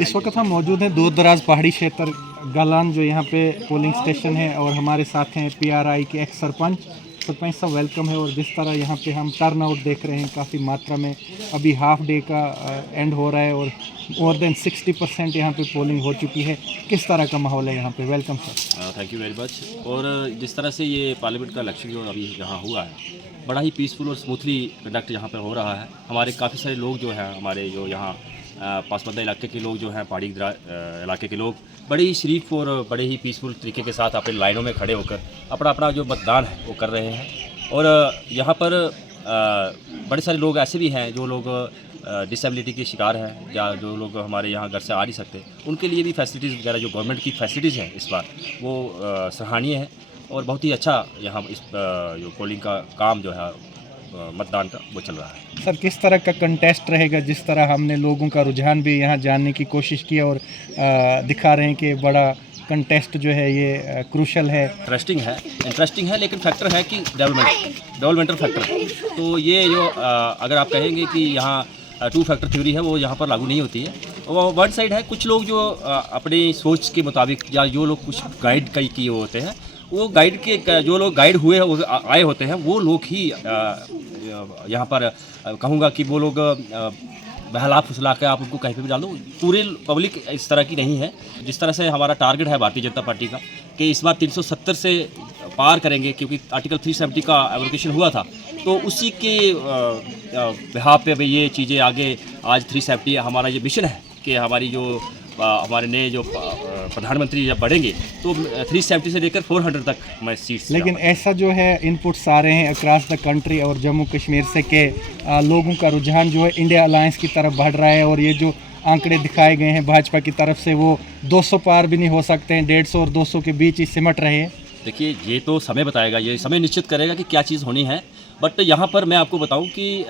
इस वक्त हम मौजूद हैं दूर दराज पहाड़ी क्षेत्र गालान, जो यहाँ पे पोलिंग स्टेशन है, और हमारे साथ हैं PRI के एक्स सरपंच साहब, वेलकम है। और जिस तरह यहाँ पे हम टर्न आउट देख रहे हैं काफ़ी मात्रा में, अभी हाफ डे का एंड हो रहा है और मोर देन 60% यहाँ पे पोलिंग हो चुकी है। किस तरह का माहौल है यहाँ पे? Welcome sir. Thank you very much. और जिस तरह से ये पार्लियामेंट का इलेक्शन जो अभी यहाँ हुआ है, बड़ा ही पीसफुल और स्मूथली कंडक्ट यहाँ पर हो रहा है। हमारे काफ़ी सारे लोग जो हैं, हमारे जो यहाँ पासमंदा इलाके के लोग जो हैं, पहाड़ी इलाके के लोग, बड़े ही शरीफ और बड़े ही पीसफुल तरीके के साथ अपने लाइनों में खड़े होकर अपना अपना जो मतदान है वो कर रहे हैं। और यहाँ पर बड़े सारे लोग ऐसे भी हैं जो लोग डिसेबिलिटी के शिकार हैं, या जो लोग हमारे यहाँ घर से आ नहीं सकते, उनके लिए भी फैसिलिटीज़ वगैरह जो गवर्नमेंट की फैसिलिटीज़ हैं इस बार, वो सराहनीय है। और बहुत ही अच्छा यहाँ इस जो पोलिंग का काम जो है मतदान का वो चल रहा है। सर, किस तरह का कंटेस्ट रहेगा? जिस तरह हमने लोगों का रुझान भी यहाँ जानने की कोशिश की और दिखा रहे हैं कि बड़ा कंटेस्ट जो है ये क्रूशल है, इंटरेस्टिंग है, लेकिन फैक्टर है कि डेवलपमेंटल फैक्टर। तो ये जो अगर आप कहेंगे कि यहाँ टू फैक्टर थ्योरी है, वो यहाँ पर लागू नहीं होती है। वो वन साइड है। कुछ लोग जो अपनी सोच के मुताबिक, या जो लोग कुछ गाइड कई किए होते हैं, वो गाइड के जो लोग गाइड हुए आए होते हैं, वो लोग ही यहाँ पर कहूँगा कि वो लोग बहला फुसला के आप उनको कहीं पे भी डाल दो। पूरे पब्लिक इस तरह की नहीं है। जिस तरह से हमारा टारगेट है भारतीय जनता पार्टी का कि इस बार 370 से पार करेंगे, क्योंकि आर्टिकल 370 का एवोकेशन हुआ था, तो उसी के बिहाफ पे भी ये चीज़ें आगे आज 370 हमारा ये मिशन है कि हमारी जो हमारे नए जो प्रधानमंत्री जब बढ़ेंगे तो 370 से लेकर 400 तक मैं सीट्स। लेकिन ऐसा जो है इनपुट्स आ रहे हैं अक्रॉस द कंट्री और जम्मू कश्मीर से के लोगों का रुझान जो है इंडिया अलायंस की तरफ बढ़ रहा है, और ये जो आंकड़े दिखाए गए हैं भाजपा की तरफ से, वो 200 पार भी नहीं हो सकते हैं, 150 और 200 के बीच ही सिमट रहे हैं। देखिए, ये तो समय बताएगा, ये समय निश्चित करेगा कि क्या चीज़ होनी है। बट यहाँ पर मैं आपको बताऊं कि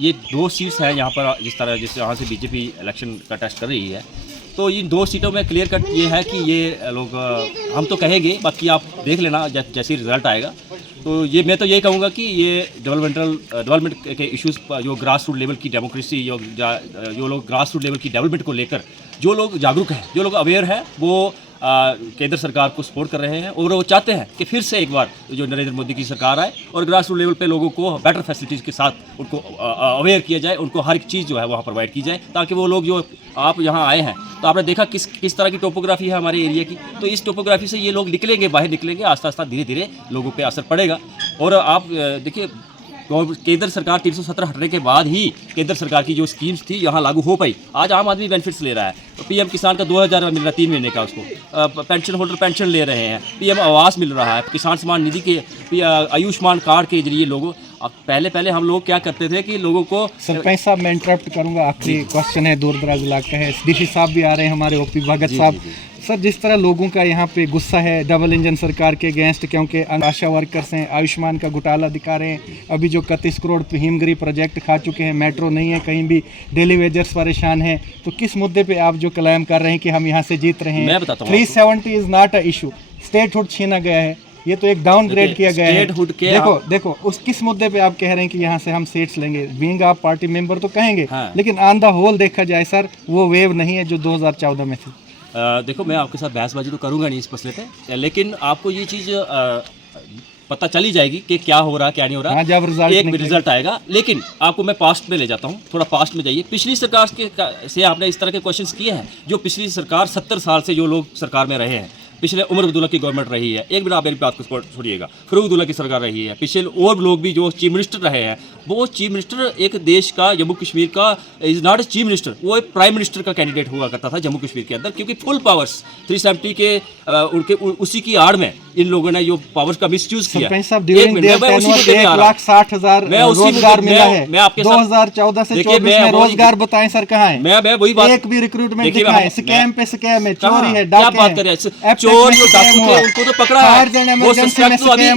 ये 2 सीट्स हैं यहाँ पर, जिस यहाँ से बीजेपी इलेक्शन का टेस्ट कर रही है, तो इन 2 सीटों में क्लियर कट ये है कि ये लोग, हम तो कहेंगे, बाकी आप देख लेना जैसे रिजल्ट आएगा। तो ये मैं तो ये कहूँगा कि ये डेवलपमेंट के इश्यूज़, जो ग्रास रूट लेवल की डेमोक्रेसी, जो लोग ग्रास रूट लेवल की डेवलपमेंट को लेकर जो लोग जागरूक हैं, जो लोग अवेयर हैं, वो केंद्र सरकार को सपोर्ट कर रहे हैं। और वो चाहते हैं कि फिर से एक बार जो नरेंद्र मोदी की सरकार आए और ग्रास रूट लेवल पे लोगों को बेटर फैसिलिटीज़ के साथ उनको अवेयर किया जाए, उनको हर एक चीज़ जो है वहाँ प्रोवाइड की जाए, ताकि वो लोग, जो आप यहाँ आए हैं तो आपने देखा किस तरह की टोपोग्राफी है हमारे एरिया की, तो इस टोपोग्राफी से ये लोग बाहर निकलेंगे, आस्ता आस्ता धीरे धीरे लोगों पर असर पड़ेगा। और आप देखिए, केंद्र सरकार 370 हटने के बाद ही केंद्र सरकार की जो स्कीम्स थी यहाँ लागू हो पाई। आज आम आदमी बेनिफिट्स ले रहा है। तो PM किसान का 2000 मिल रहा है 3 महीने का, उसको पेंशन होल्डर पेंशन ले रहे हैं, PM आवास मिल रहा है, किसान सम्मान निधि के आयुष्मान कार्ड के जरिए लोगों, पहले हम लोग क्या करते थे कि लोगों को। सरपंच साहब, मैं इंटरप्ट करूंगा, आखिरी क्वेश्चन है, दूर दराज इलाका है, DC साहब भी आ रहे हैं, हमारे OP भगत साहब। सर, जिस तरह लोगों का यहाँ पे गुस्सा है डबल इंजन सरकार के अगेंस्ट, क्योंकि आशा वर्कर्स हैं, आयुष्मान का घोटाला दिखा रहे हैं, अभी जो 31 करोड़ हिमगिरी प्रोजेक्ट खा चुके हैं, मेट्रो नहीं है कहीं भी, डेली वेजर्स परेशान हैं, तो किस मुद्दे पे आप जो क्लेम कर रहे हैं कि हम यहाँ से जीत रहे हैं? 370 is not a issue, statehood छीना गया है, ये तो एक डाउनग्रेड किया गया है। देखो उस किस मुद्दे पे आप कह रहे हैं कि यहाँ से हम सीट्स लेंगे? बीइंग आप पार्टी मेंबर तो कहेंगे, लेकिन ऑन द होल देखा जाए सर, वो वेव नहीं है जो 2014 में थी। देखो, मैं आपके साथ बहसबाजी तो करूँगा नहीं इस मसले पे, लेकिन आपको ये चीज़ पता चली जाएगी कि क्या हो रहा है क्या नहीं हो रहा। जब रिजल्ट आएगा। लेकिन आपको मैं पास्ट में ले जाता हूँ, थोड़ा पास्ट में जाइए। पिछली सरकार से आपने इस तरह के क्वेश्चंस किए हैं, जो पिछली सरकार 70 साल से जो लोग सरकार में रहे हैं, पिछले उमर अब्दुल्ला की गवर्नमेंट रही है, एक मिनट आप मेरी बात को छोड़िएगा, फारूक अब्दुल्ला की सरकार रही है, पिछले और लोग भी जो चीफ मिनिस्टर रहे हैं, वो चीफ मिनिस्टर एक देश का, जम्मू कश्मीर का, is not a chief minister, वो एक प्राइम मिनिस्टर का कैंडिडेट हुआ करता था जम्मू कश्मीर के अंदर, क्योंकि फुल पावर्स 370 के उनके उसी की आड़ में इन लोगों ने जो पावर्स का मिसयूज किया। 1,60,000 रोजगार मिला है। 2014 से 24 में रोजगार बताएं सर, कहाँ है? मैं वही बात, एक भी रिक्रूटमेंट दिखाएं, स्कैम पे स्कैम है, चोरी है, डाके हैं, चोर जो डाकू थे उनको तो पकड़ा है, वो सस्पेक्ट तो अभी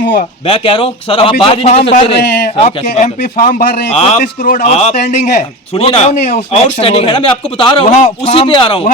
मैं कह रहा हूँ सर आप बाहर नहीं निकल सकते हैं। आपके एमपी फॉर्म भर रहे हैं, 34 करोड़ आउटस्टैंडिंग है। सुनिए ना, आउटस्टैंडिंग है ना, मैं आपको बता रहा हूँ, उसी पे आ रहा हूँ।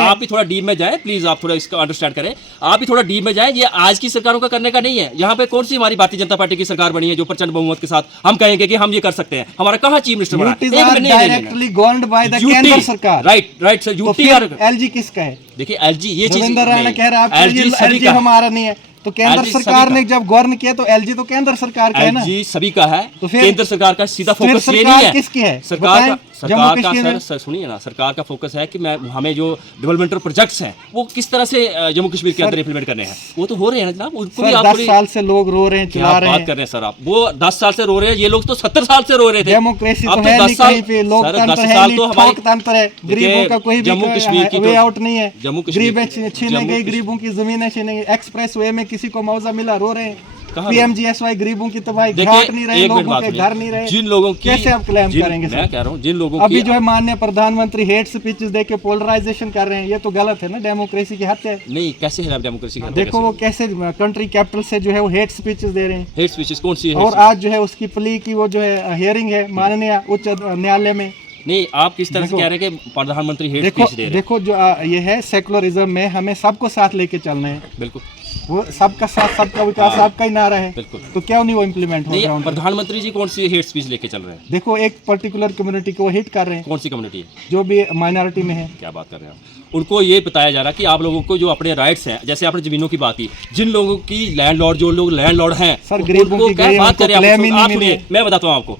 आप भी थोड़ा डीप में जाए प्लीज, आप थोड़ा इसका अंडरस्टैंड करें, आप भी थोड़ा डीप में जाए। ये आज की सरकारों का करने का नहीं है। यहाँ पे कौन सी हमारी भारतीय जनता पार्टी की सरकार बनी है जो प्रचंड बहुमत के साथ हम कहेंगे कि हम ये कर सकते हैं? हमारा कहाँ चीफ मिनिस्टर बना? डायरेक्टली गवर्नड बाय द केंद्र सरकार। राइट सर, यूटी और एलजी किसका है? देखिए एलजी ये चीज रविंद्र राणा कह रहा है एलजी हमारा नहीं है, तो केंद्र सरकार ने जब गवर्न किया तो एलजी तो केंद्र सरकार का है ना। एलजी सभी का है, तो फिर केंद्र सरकार का सीधा फोकस ये नहीं है। किसकी है? सरकार का सर सुनिए ना, सरकार का फोकस है कि हमें जो डेवलपमेंटल प्रोजेक्ट्स हैं वो किस तरह से जम्मू कश्मीर के अंदर इंप्लीमेंट करने हैं, वो तो हो रहे हैं जनाब। उनको भी आप 10 साल से लोग रो रहे हैं, चिल्ला रहे हैं। बात कर रहे हैं सर आप, वो 10 साल से रो रहे हैं, ये लोग तो 70 साल से रो रहे थे। डेमोक्रेसी तो है नहीं कहीं पे, लोकतंत्र है नहीं, ठोकतंत्र है, गरीबों का कोई भी वे आउट नहीं है। गरीब छीने गई, गरीबों की जमीनें छीने गई, एक्सप्रेस वे में किसी को मुआवजा मिला, रो रहे हैं। पीएमजीएसवाई गरीबों की तबाही, घाट नहीं रहे, लोगों के घर नहीं रहे, जिन लोगों की कैसे आप क्लेम करेंगे? मैं कह रहा हूं जिन लोगों अभी जो है माननीय प्रधानमंत्री हेट स्पीचेस देके पोलराइजेशन कर रहे हैं, ये तो गलत है ना, डेमोक्रेसी की हत्या है। नहीं, कैसे है डेमोक्रेसी की? देखो वो कैसे कंट्री कैपिटल से जो है वो हेट स्पीचेस दे रहे हैं। हेट स्पीचेस कौन सी है? और आज जो है उसकी प्ली की वो जो है हियरिंग है माननीय उच्च न्यायालय में। नहीं, आप किस तरह से कह रहे हैं कि प्रधानमंत्री हेट स्पीच दे रहे हैं? देखो जो ये है सेकुलरिज्म में हमें सबको साथ लेके चलना है। बिल्कुल, वो सबका साथ सबका विकास आपका ही नारा है। बिल्कुल, तो क्यों नहीं वो इम्प्लीमेंट हो रहा है? प्रधानमंत्री जी कौन सी हेट स्पीच लेके चल रहे हैं? देखो एक पर्टिकुलर कम्युनिटी को हिट कर रहे हैं। कौन सी कम्युनिटी है? जो भी माइनॉरिटी में है। क्या बात कर रहे हैं? उनको ये बताया जा रहा कि आप लोगों को जो अपने राइट्स हैं, जैसे आपने जमीनों की बात की, जिन लोगों की लैंडलॉर्ड, जो लोग लैंडलॉर्ड हैं सर, गरीबों की बात करें आप सुनिए, मैं बताता हूँ आपको।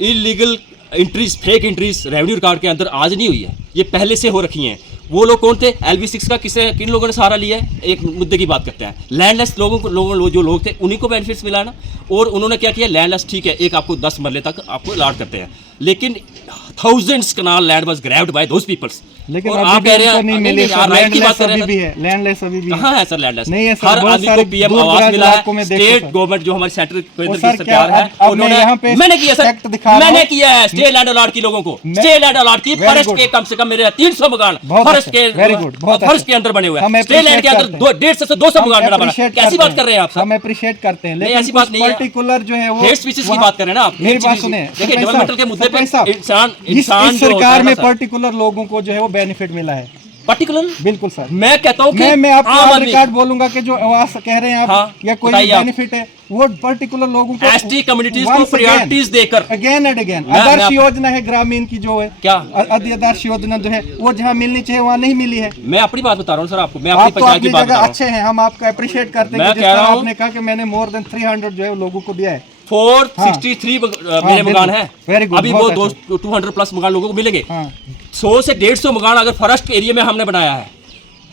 Illegal entries, fake entries revenue record के अंदर आज नहीं हुई है, ये पहले से हो रखी हैं। वो लोग कौन थे? LV6 का किन लोगों ने सहारा लिया है? एक मुद्दे की बात करते हैं, लैंडलेस जो लोग थे उन्हीं को बेनिफिट्स मिला ना। और उन्होंने क्या किया? लैंडलेस ठीक है, एक आपको 10 मरले तक आपको अलॉट करते हैं, लेकिन thousands kanal land was grabbed by those peoples. लेकिन आप कह रहे हैं नहीं मिले, राइट की बात कर रहे हैं। लैंडलेस अभी भी कहाँ है सर? लैंडलेस नहीं है सर, हर आदमी को पीएम आवास मिला है। स्टेट गवर्नमेंट जो हमारी सेंट्रल केंद्र की सरकार है, उन्होंने मैंने किया सर, मैंने किया है स्टेट लैंड अलॉट की लोगों को, स्टेट लैंड अलॉट की। फॉरेस्ट के कम से कम मेरे 300 मकान फॉरेस्ट के अंदर बने हुए हैं, स्टेट लैंड के अंदर 150 से 200 मकान बना। कैसी बात कर रहे हैं आप सर? हम अप्रिशिएट करते हैं, लेकिन ऐसी बात नहीं है। पर्टिकुलर जो है वो हेट स्पीचेस की बात कर रहे हैं ना आप। मेरी बात सुने, देखिए डेवलपमेंट के मुद्दे पे इंसान इस सरकार में पर्टिकुलर लोगों को जो है वो बेनिफिट मिला है। पर्टिकुलर? बिल्कुल सर, मैं कहता हूँ कि मैं आपको रिकॉर्ड बोलूंगा कि जो आवास कह रहे हैं आप या कोई बेनिफिट है, वो पर्टिकुलर लोगों को, एसटी कम्युनिटीज को प्रायोरिटीज देकर अगेन एंड अगेन। आदर्श योजना है ग्रामीण की जो है, क्या आदर्श योजना जो है वो जहाँ मिलनी चाहिए वहाँ नहीं मिली है। मैं अपनी बात बता रहा हूँ सर आपको, मैं अपनी पंचायत की बात बता रहा हूँ। अच्छे हैं, हम आपका अप्रिशिएट करते हैं। जिस तरह आपने कहा कि मैंने मोर देन 300 जो है लोगों को दिया है, 463 मेरे मकान है, अभी वो 200 प्लस मकान लोगों को मिलेंगे। 100 से 150 मकान अगर फॉरेस्ट एरिया में हमने बनाया है,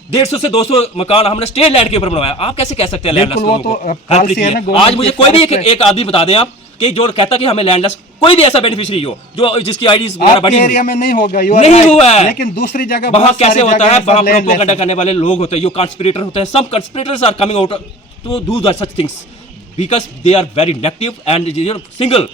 150 से 200 मकान हमने स्टेट लैंड के ऊपर बनवाया। आप कैसे कह सकते हैं लैंडलेस लोगों को? आज मुझे कोई भी एक आदमी बता दें आप कि जो कहता कि हमें लैंडलेस कोई भी ऐसा बेनिफिशियरी हो जो जिसकी आईडी बनी एरिया में नहीं होगा, नहीं हुआ है, लेकिन दूसरी जगह वहां कैसे होता है? वहां प्रोपेगेंडा करने वाले लोग होते हैं, जो कॉन्स्पिरेटर होते हैं। Some conspirators are coming out to do such things because they are very negative and single,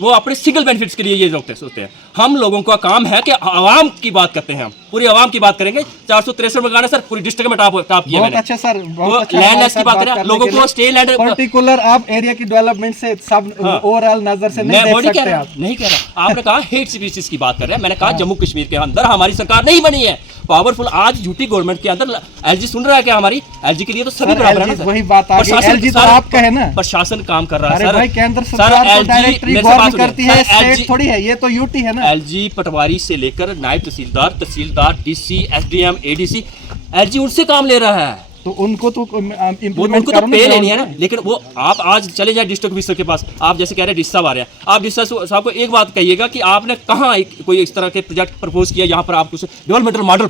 वो अपने सिंगल बेनिफिट्स के लिए ये सोचते हैं। हम लोगों का काम है कि आवाम की बात करते हैं, हम पूरी आवाम की बात करेंगे। 463 मकान है सर, पूरी डिस्ट्रिक्ट में टॉप किया मैंने। अच्छा सर, बहुत अच्छा लैंडलेस की बात करें, लोगों को स्टे लैंड पर्टिकुलर आप एरिया की डेवलपमेंट से सब ओवरऑल नजर से नहीं देख सकते आप। नहीं कह रहा, आपने कहा हेट स्पीचेस की बात कर रहे हैं, मैंने कहा जम्मू कश्मीर के अंदर हमारी सरकार नहीं बनी है पावरफुल। आज यूटी गवर्नमेंट के अंदर एलजी सुन रहा है क्या? हमारी एलजी के लिए तो सभी बराबर है। वही बात आ गई, एलजी तो आपका है ना, प्रशासन काम कर रहा है सर। भाई केंद्र सरकार तो डायरेक्टली गवर्न करती है, स्टेट थोड़ी है, ये तो यूटी है ना। एलजी पटवारी से लेकर नायब तहसीलदार, डीसी, एसडीएम, एडीसी, एलजी उनसे काम ले रहा है। तो उनको तो उनको तो पे लेनी है ना। लेकिन वो आप आज चले जाए डिस्ट्रिक्ट ऑफिसर के पास, आप जैसे कह रहे हैं डिस्ट्रिक्ट साहब आ रहे हैं, आप डिस्ट्रिक्ट साहब को एक बात कहिएगा कि आपने कहाँ कोई इस तरह के प्रोजेक्ट प्रपोज किया जहाँ पर आप कुछ डेवलपमेंटल मॉडल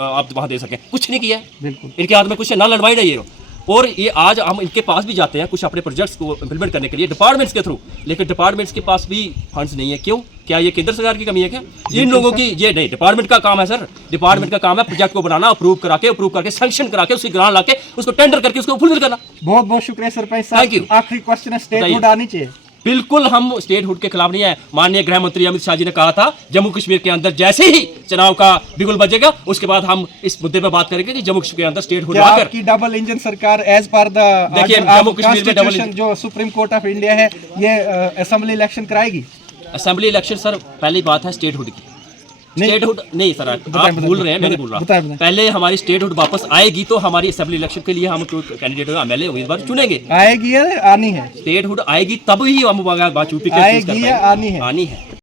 आप वहाँ दे सकें? कुछ नहीं किया है। बिल्कुल, इनके हाथ में कुछ नल एंड वाइड है ये। और ये आज हम इनके पास भी जाते हैं कुछ अपने प्रोजेक्ट्स को इम्प्लीमेंट करने के लिए डिपार्टमेंट्स के थ्रू, लेकिन डिपार्टमेंट्स के पास भी फंड्स नहीं है। क्यों? क्या ये केंद्र सरकार की कमी है क्या? इन लोगों की ये नहीं, डिपार्टमेंट का काम है सर। डिपार्टमेंट का काम है प्रोजेक्ट को बनाना, अप्रूव करके सैंक्शन करा के उसकी ग्रांट लाके उसको टेंडर करके उसको फुलफिल करना। बहुत बहुत शुक्रिया सरपंच साहब। आखिरी क्वेश्चन है, स्टेट हुड आनी चाहिए? बिल्कुल हम स्टेट हुड के खिलाफ नहीं है। माननीय गृह मंत्री अमित शाह जी ने कहा था जम्मू कश्मीर के अंदर जैसे ही चुनाव का बिगुल बजेगा उसके बाद हम इस मुद्दे पर बात करेंगे कि जम्मू कश्मीर के अंदर स्टेट हुड क्या आकर आपकी डबल इंजन सरकार एज पर द देखिए, जम्मू कश्मीर में कॉन्स्टिट्यूशन जो सुप्रीम कोर्ट ऑफ इंडिया है ये असेंबली इलेक्शन कराएगी? असेंबली इलेक्शन सर पहली बात है स्टेट हुड की। स्टेट हुड नहीं सर, आप भूल रहे हैं, मैं नहीं भूल रहा। पहले हमारी स्टेट हुड वापस आएगी तो हमारी असेंबली इलेक्शन के लिए हम कैंडिडेट एमएलए उम्मीदवार चुनेंगे। आएगी या आनी है? स्टेट हुड आएगी तब ही हम बात यूपी के आएगी या आनी है? आनी है।